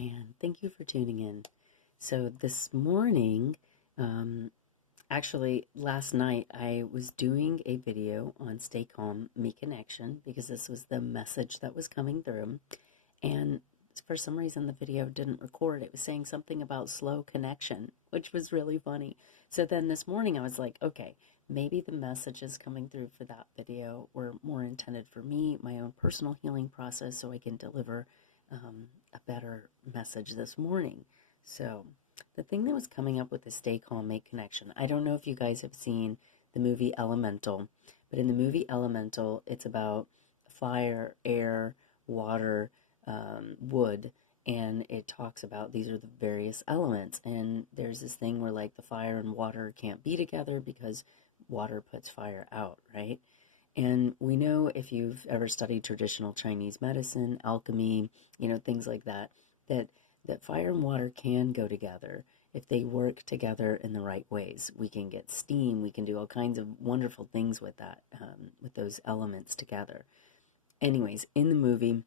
and thank you for tuning in. So this morning, actually last night, I was doing a video on Stay Calm, Make Connection, because this was the message that was coming through. And for some reason, the video didn't record. It was saying something about slow connection, which was really funny. So then this morning, I was like, okay, maybe the messages coming through for that video were more intended for me, my own personal healing process, so I can deliver a better message this morning. So the thing that was coming up with the Stay Calm, Make Connection, I don't know if you guys have seen the movie Elemental, but in the movie Elemental, it's about fire, air, water, wood, and it talks about these are the various elements. And there's this thing where like the fire and water can't be together because water puts fire out, right? And we know, if you've ever studied traditional Chinese medicine, alchemy, things like that, that fire and water can go together if they work together in the right ways. We can get steam, we can do all kinds of wonderful things with that, with those elements together. Anyways, in the movie,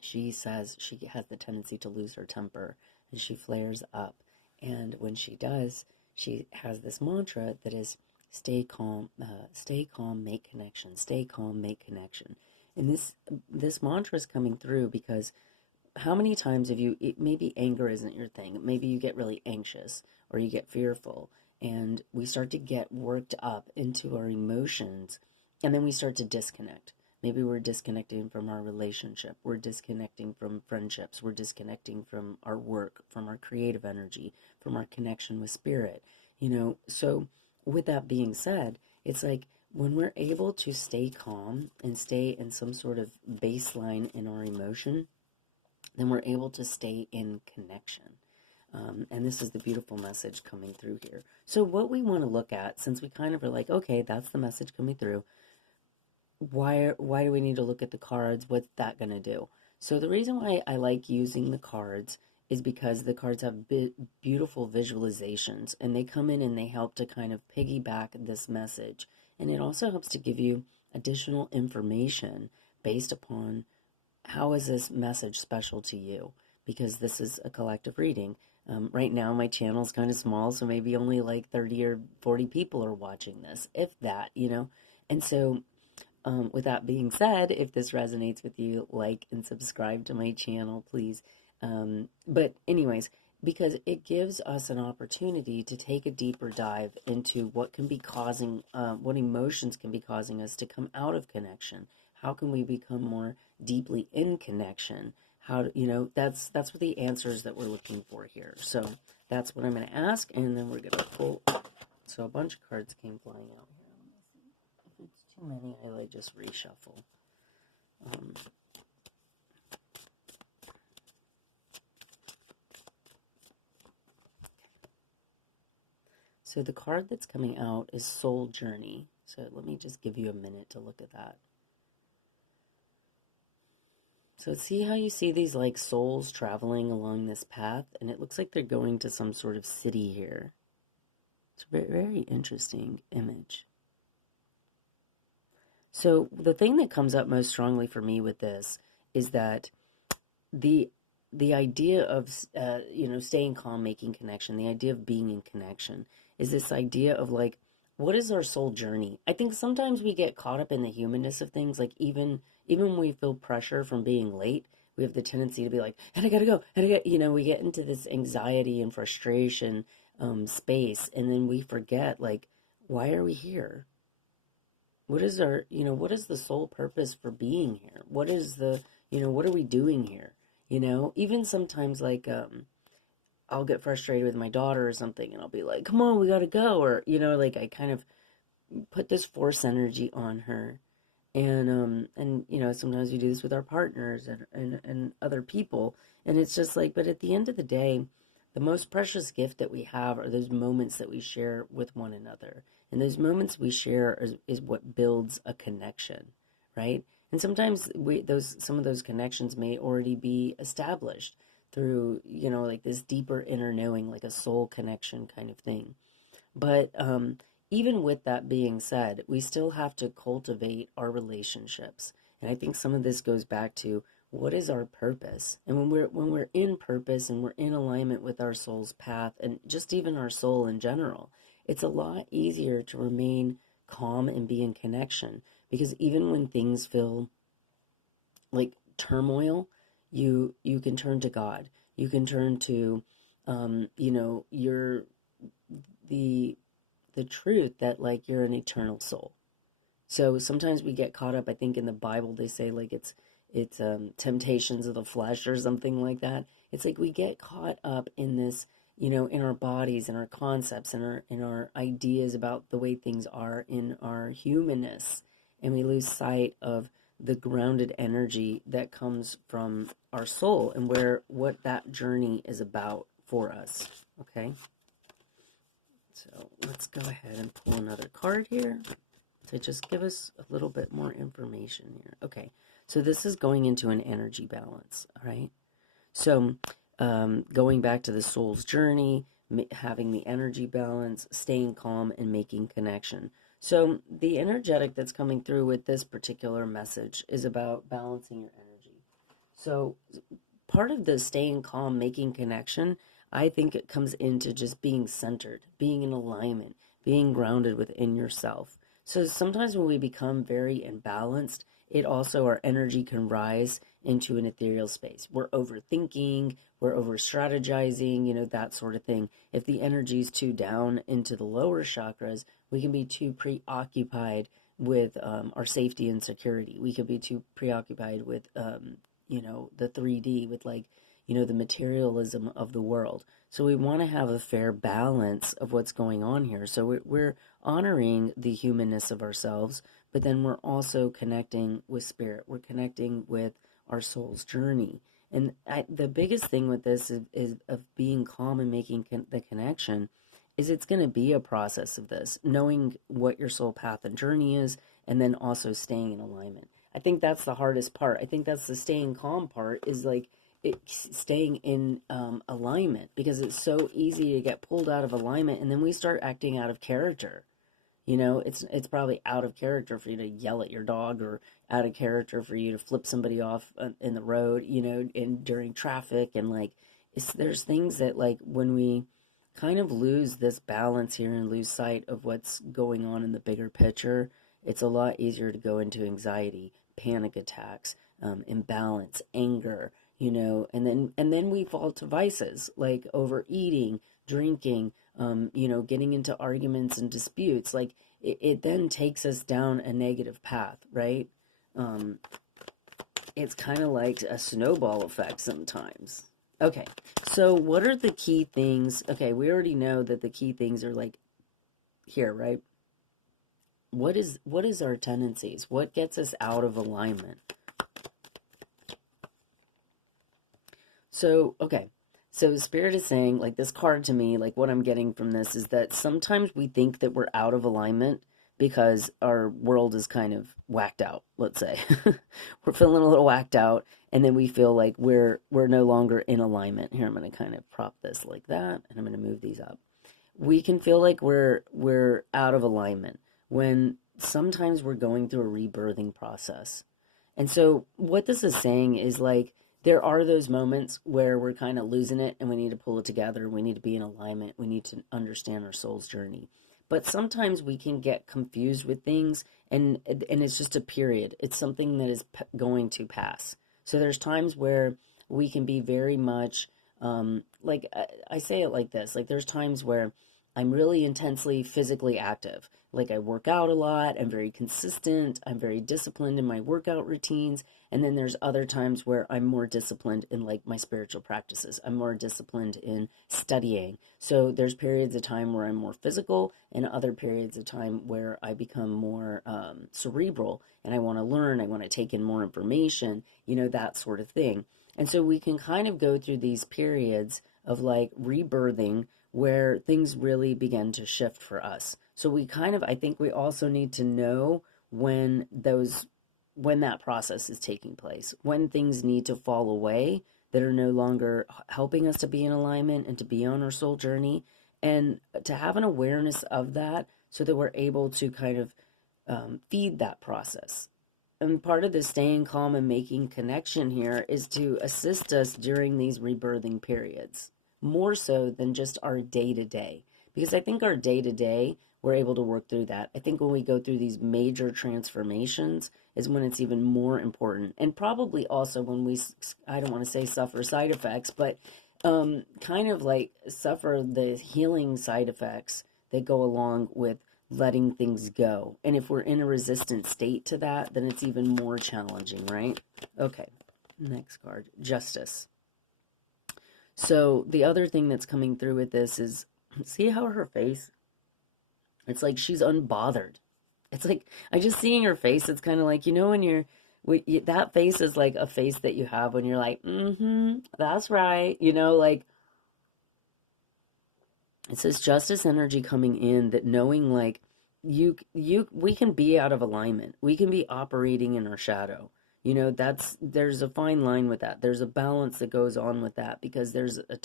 she says she has the tendency to lose her temper and she flares up. And when she does, she has this mantra that is, stay calm, make connection, stay calm, make connection. And this mantra is coming through because how many times have you, maybe anger isn't your thing, maybe you get really anxious or you get fearful, and we start to get worked up into our emotions, and then we start to disconnect. Maybe we're disconnecting from our relationship, we're disconnecting from friendships, we're disconnecting from our work, from our creative energy, from our connection with spirit, So with that being said, it's like when we're able to stay calm and stay in some sort of baseline in our emotion, then we're able to stay in connection. And this is the beautiful message coming through here. So what we want to look at, since we kind of are like, okay, that's the message coming through, why do we need to look at the cards? What's that going to do? So the reason why I like using the cards is because the cards have beautiful visualizations, and they come in and they help to kind of piggyback this message. And it also helps to give you additional information based upon how is this message special to you, because this is a collective reading. Right now my channel is kind of small, so maybe only like 30 or 40 people are watching this, if that, And so with that being said, if this resonates with you, like and subscribe to my channel, please. But anyways, because it gives us an opportunity to take a deeper dive into what can be causing, what emotions can be causing us to come out of connection. How can we become more deeply in connection? That's what the answers that we're looking for here. So that's what I'm going to ask, and then we're going to pull. So a bunch of cards came flying out here. If it's too many, I like just reshuffle. So the card that's coming out is Soul Journey. So let me just give you a minute to look at that. So see how you see these like souls traveling along this path, and it looks like they're going to some sort of city here. It's a very, very interesting image. So the thing that comes up most strongly for me with this is that the idea of staying calm, making connection, the idea of being in connection is this idea of like, what is our soul journey? I think sometimes we get caught up in the humanness of things. Like even when we feel pressure from being late, we have the tendency to be like, and I gotta go, and we get into this anxiety and frustration space, and then we forget, like, why are we here? What is what is the sole purpose for being here? What is what are we doing here? Even sometimes like, I'll get frustrated with my daughter or something, and I'll be like, come on, we gotta go. Or, like I kind of put this force energy on her. And sometimes we do this with our partners and other people. And it's just like, but at the end of the day, the most precious gift that we have are those moments that we share with one another. And those moments we share is what builds a connection, right? And sometimes some of those connections may already be established through, like this deeper inner knowing, like a soul connection kind of thing. But even with that being said, we still have to cultivate our relationships. And I think some of this goes back to what is our purpose? And when we're in purpose and we're in alignment with our soul's path and just even our soul in general, it's a lot easier to remain calm and be in connection, because even when things feel like turmoil, you can turn to God. You can turn to your the truth that like you're an eternal soul. So sometimes we get caught up, I think in the Bible they say like it's temptations of the flesh or something like that. It's like we get caught up in this, in our bodies and our concepts and our ideas about the way things are in our humanness, and we lose sight of the grounded energy that comes from our soul and what that journey is about for us. Okay? So let's go ahead and pull another card here to just give us a little bit more information here. Okay, so this is going into an energy balance, all right? So going back to the soul's journey, having the energy balance, staying calm, and making connection. So the energetic that's coming through with this particular message is about balancing your energy. So part of the staying calm, making connection, I think it comes into just being centered, being in alignment, being grounded within yourself. So sometimes when we become very imbalanced, it also, our energy can rise into an ethereal space. We're overthinking, we're over strategizing, that sort of thing. If the energy is too down into the lower chakras, we can be too preoccupied with our safety and security. We could be too preoccupied with, the 3D, with the materialism of the world. So we want to have a fair balance of what's going on here. So we're honoring the humanness of ourselves, but then we're also connecting with spirit. We're connecting with our soul's journey. And the biggest thing with this is of being calm and making the connection is it's going to be a process of this, knowing what your soul path and journey is, and then also staying in alignment. I think that's the hardest part. I think that's the staying calm part, is like staying in alignment, because it's so easy to get pulled out of alignment, and then we start acting out of character. It's probably out of character for you to yell at your dog, or out of character for you to flip somebody off in the road, during traffic. And there's things that, like, when we kind of lose this balance here and lose sight of what's going on in the bigger picture, it's a lot easier to go into anxiety, panic attacks, imbalance, anger, and then we fall to vices like overeating, drinking, getting into arguments and disputes. Like it then takes us down a negative path, right? It's kind of like a snowball effect sometimes. Okay, so what are the key things? Okay, we already know that the key things are like here, right? What is our tendencies? What gets us out of alignment? So, okay. So Spirit is saying, like, this card to me, like what I'm getting from this is that sometimes we think that we're out of alignment because our world is kind of whacked out, let's say. We're feeling a little whacked out, and then we feel like we're no longer in alignment. Here, I'm going to kind of prop this like that, and I'm going to move these up. We can feel like we're out of alignment when sometimes we're going through a rebirthing process. And so what this is saying is, like, there are those moments where we're kind of losing it and we need to pull it together. We need to be in alignment. We need to understand our soul's journey. But sometimes we can get confused with things, and it's just a period. It's something that is going to pass. So there's times where we can be very much, like I say it like this, like there's times where I'm really intensely physically active. Like I work out a lot, I'm very consistent, I'm very disciplined in my workout routines. And then there's other times where I'm more disciplined in like my spiritual practices. I'm more disciplined in studying. So there's periods of time where I'm more physical, and other periods of time where I become more cerebral, and I want to learn, I want to take in more information, that sort of thing. And so we can kind of go through these periods of like rebirthing where things really begin to shift for us. So we kind of, I think we also need to know when that process is taking place, when things need to fall away that are no longer helping us to be in alignment and to be on our soul journey, and to have an awareness of that so that we're able to kind of feed that process. and part of the staying calm and making connection here is to assist us during these rebirthing periods, more so than just our day to day. Because I think our day to day, we're able to work through that. I think when we go through these major transformations is when it's even more important. And probably also when we, I don't want to say suffer side effects, but kind of like suffer the healing side effects that go along with letting things go. And if we're in a resistant state to that, then it's even more challenging, right? Okay, next card, Justice. So the other thing that's coming through with this is, see how her face, it's like she's unbothered. It's like, I just seeing her face, it's kind of like, you know, that face is like a face that you have when you're like, that's right. You know, like, it says justice energy coming in, that knowing like we can be out of alignment. We can be operating in our shadow. You know, there's a fine line with that. There's a balance that goes on with that, because there's a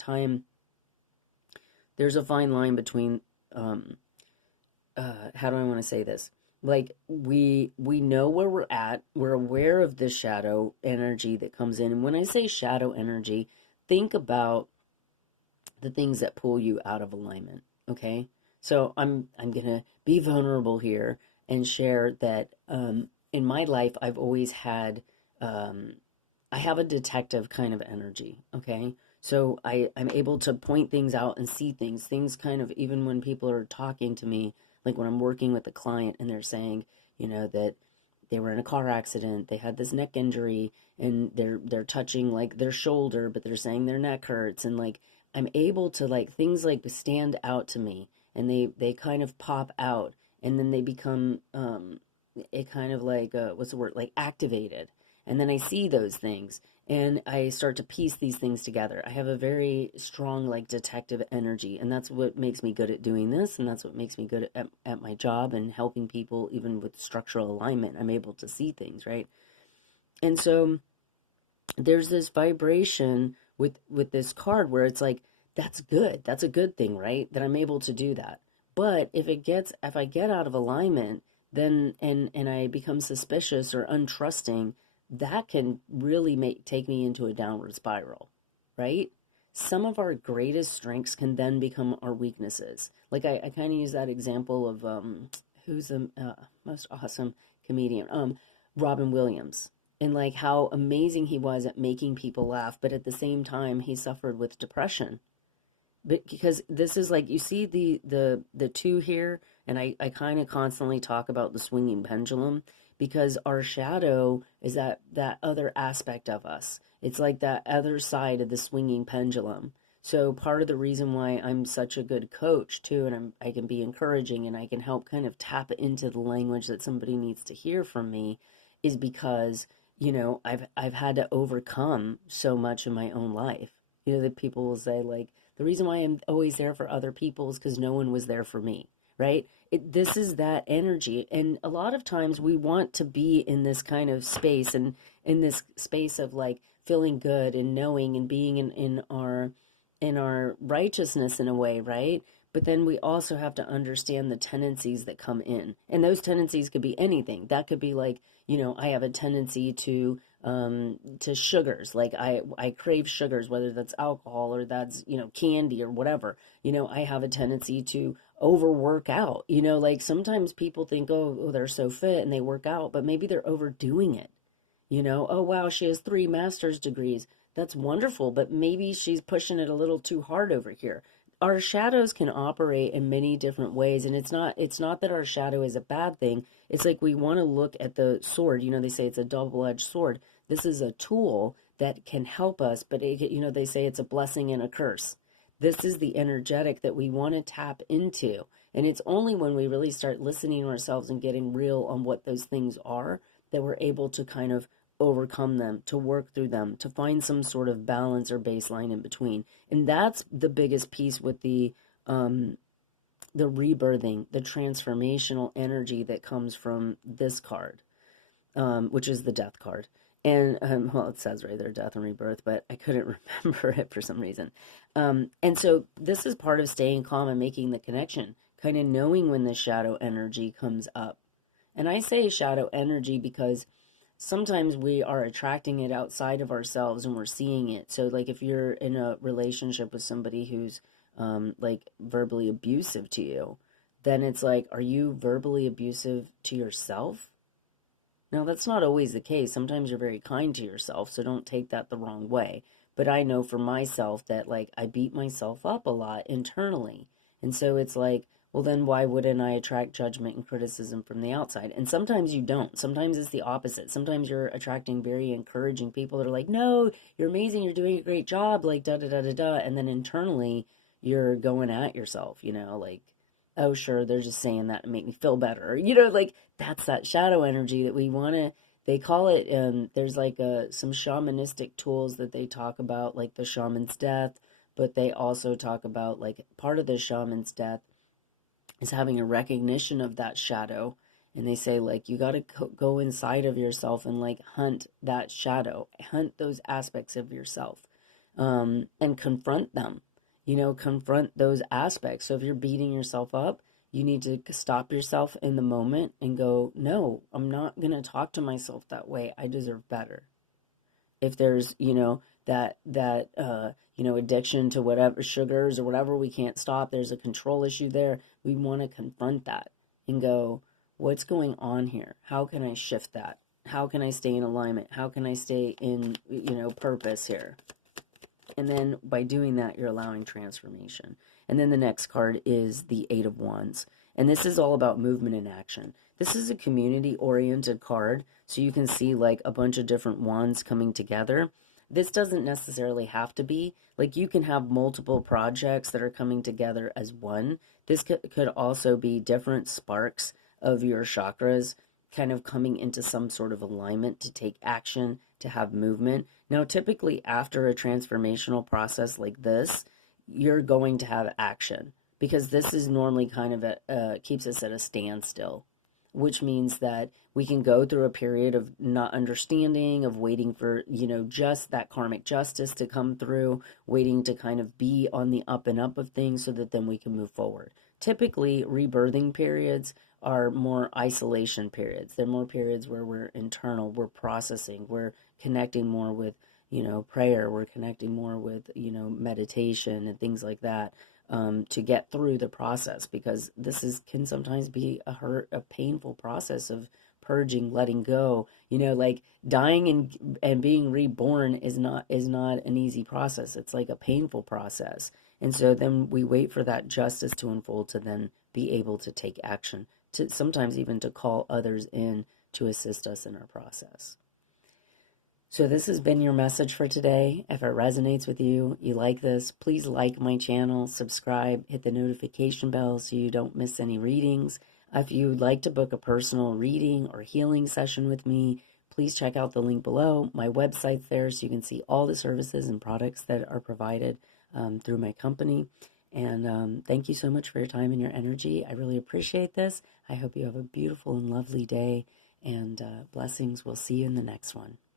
fine line between, how do I want to say this? Like we know where we're at. We're aware of this shadow energy that comes in. And when I say shadow energy, think about the things that pull you out of alignment. Okay. So I'm gonna be vulnerable here and share that in my life I've always had I have a detective kind of energy. Okay. So I'm able to point things out and see things kind of, even when people are talking to me, like when I'm working with a client and they're saying, you know, that they were in a car accident, they had this neck injury, and they're touching like their shoulder, but they're saying their neck hurts, and like I'm able to, like, things like stand out to me, and they kind of pop out, and then they become it kind of like what's the word, like activated, and then I see those things and I start to piece these things together. I have a very strong like detective energy, and that's what makes me good at doing this, and that's what makes me good at my job and helping people. Even with structural alignment, I'm able to see things, right? And so there's this vibration with this card where it's like, that's good, that's a good thing, right, that I'm able to do that. But if I get out of alignment, then and I become suspicious or untrusting, that can really take me into a downward spiral, right? Some of our greatest strengths can then become our weaknesses. Like I kind of use that example of who's the most awesome comedian, Robin Williams, and like how amazing he was at making people laugh, but at the same time he suffered with depression. But because this is like, you see the two here, and I kind of constantly talk about the swinging pendulum, because our shadow is that other aspect of us. It's like that other side of the swinging pendulum. So part of the reason why I'm such a good coach too, and I can be encouraging and I can help kind of tap into the language that somebody needs to hear from me, is because, you know, I've had to overcome so much in my own life. You know, that people will say like, the reason why I'm always there for other people is because no one was there for me, right? This is that energy. And a lot of times we want to be in this kind of space, and in this space of like feeling good and knowing and being in our righteousness in a way, right? But then we also have to understand the tendencies that come in. And those tendencies could be anything. That could be like, you know, I have a tendency to sugars. Like I crave sugars, whether that's alcohol or that's, you know, candy or whatever. You know, I have a tendency to overwork out. You know, like sometimes people think, oh, they're so fit and they work out, but maybe they're overdoing it. You know, oh, wow, she has 3 master's degrees. That's wonderful, but maybe she's pushing it a little too hard over here. Our shadows can operate in many different ways, and it's not that our shadow is a bad thing. It's like we want to look at the sword. You know, they say it's a double-edged sword. This is a tool that can help us, but you know, they say it's a blessing and a curse. This is the energetic that we want to tap into, and it's only when we really start listening to ourselves and getting real on what those things are that we're able to kind of overcome them, to work through them, to find some sort of balance or baseline in between. And that's the biggest piece with the rebirthing, the transformational energy that comes from this card, which is the death card. And, well, it says right there, death and rebirth, but I couldn't remember it for some reason. And so this is part of staying calm and making the connection, kind of knowing when the shadow energy comes up. And I say shadow energy because sometimes we are attracting it outside of ourselves and we're seeing it. So, like, if you're in a relationship with somebody who's like verbally abusive to you, then it's like, are you verbally abusive to yourself? Now, that's not always the case. Sometimes you're very kind to yourself, so don't take that the wrong way. But I know for myself that, like, I beat myself up a lot internally. And so it's like, well, then why wouldn't I attract judgment and criticism from the outside? And sometimes you don't. Sometimes it's the opposite. Sometimes you're attracting very encouraging people that are like, no, you're amazing, you're doing a great job, like, da da da da da. And then internally, you're going at yourself, like, oh, sure, they're just saying that to make me feel better. Like, that's that shadow energy that we want to, they call it, there's like some shamanistic tools that they talk about, like the shaman's death, but they also talk about, like, part of the shaman's death is having a recognition of that shadow. And they say, like, you got to go inside of yourself and, like, hunt that shadow, hunt those aspects of yourself, and confront them, confront those aspects. So if you're beating yourself up, you need to stop yourself in the moment and go, no, I'm not going to talk to myself that way. I deserve better. If there's, that addiction to whatever sugars or whatever we can't stop, there's a control issue there. We want to confront that and go, what's going on here? How can I shift that? How can I stay in alignment? How can I stay in, purpose here? And then by doing that, you're allowing transformation. And then the next card is the Eight of Wands. And this is all about movement and action. This is a community-oriented card, so you can see, like, a bunch of different wands coming together. This doesn't necessarily have to be. Like, you can have multiple projects that are coming together as one. This could also be different sparks of your chakras kind of coming into some sort of alignment to take action, to have movement. Now, typically after a transformational process like this, you're going to have action, because this is normally kind of keeps us at a standstill, which means that we can go through a period of not understanding, of waiting for, just that karmic justice to come through, waiting to kind of be on the up and up of things so that then we can move forward. Typically, rebirthing periods are more isolation periods. They're more periods where we're internal, we're processing, we're connecting more with, prayer, we're connecting more with, meditation and things like that, to get through the process, because this can sometimes be a painful process of purging, letting go. Like, dying and being reborn is not an easy process. It's like a painful process. And so then we wait for that justice to unfold to then be able to take action, to sometimes even to call others in to assist us in our process. So this has been your message for today. If it resonates with you, you like this, please like my channel, subscribe, hit the notification bell so you don't miss any readings. If you'd like to book a personal reading or healing session with me, please check out the link below. My website's there so you can see all the services and products that are provided through my company. And thank you so much for your time and your energy. I really appreciate this. I hope you have a beautiful and lovely day, and blessings. We'll see you in the next one.